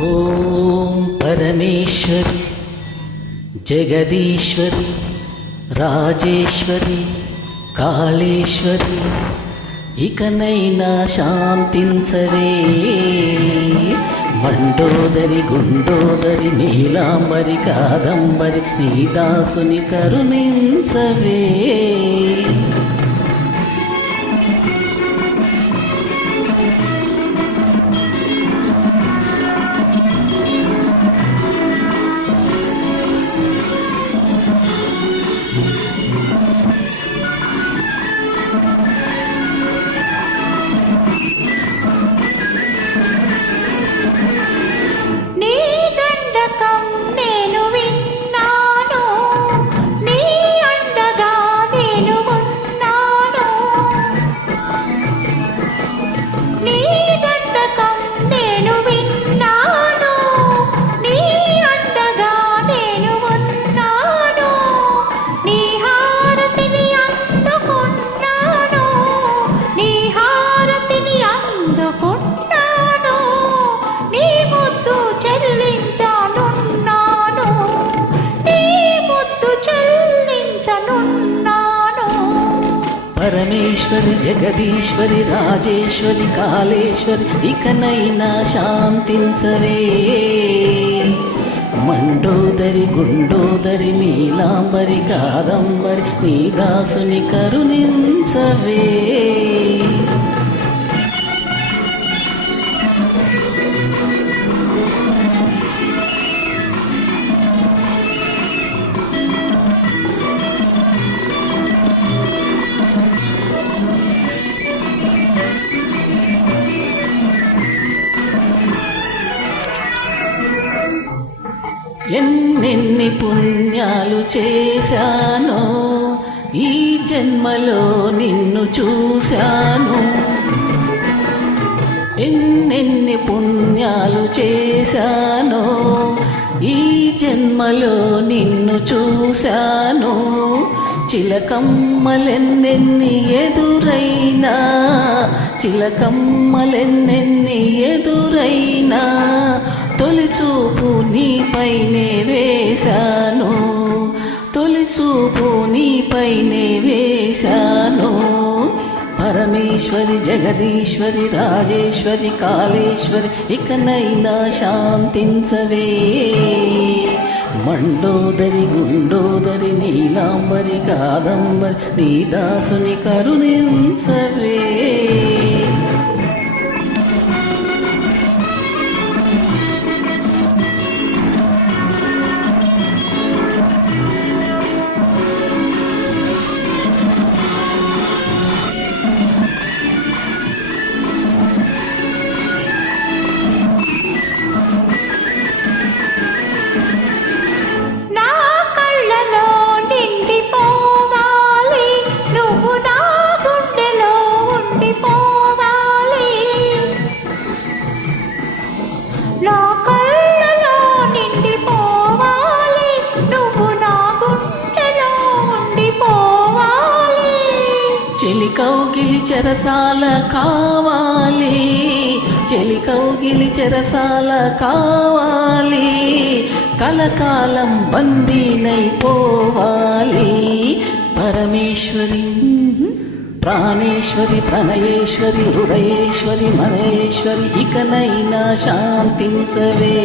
ఓం పరమేశ్వరి జగదీశ్వరి రాజేశ్వరి కాళేశ్వరి ఇకనైనా శాంతించవే. మండోదరి గుండోదరి నీలాంబరి కాదంబరి నీ దాసుని కరుణించవే. పరమేశ్వరి జగదీశ్వరి రాజేశ్వరి కాళేశ్వరి ఇకనైనా శాంతించవే. మండోదరి గుండోదరి నీలాంబరి కాదంబరి నీ దాసుని కరుణించవే. ఎన్నెన్ని పుణ్యాలు చేశానో ఈ జన్మలో నిన్ను చూశాను. ఎన్నెన్ని పుణ్యాలు చేశానో ఈ జన్మలో నిన్ను చూశాను. చిలకమ్మలెన్నెన్ని ఎదురైనా చిలకమ్మలెన్నెన్ని ఎదురైనా తొలిచూపు నీపైనే వేశాను. తొలిచూపు నీపైనే వేశాను. పరమేశ్వరి జగదీశ్వరి రాజేశ్వరి కాళేశ్వరి ఇకనైనా శాంతించవే. మండోదరి గుండోదరి నీలాంబరి కాదంబరి నీ దాసుని కరుణించవే. చెలి కౌగిలి చెరసాల కావాలి. చెలి కౌగిలి చెరసాల కావాలి. కలకాలం బందీనైపోవాలి. పరమేశ్వరి ప్రాణేశ్వరి ప్రణయేశ్వరి హృదయేశ్వరి మనేశ్వరి ఇకనైనా శాంతించవే.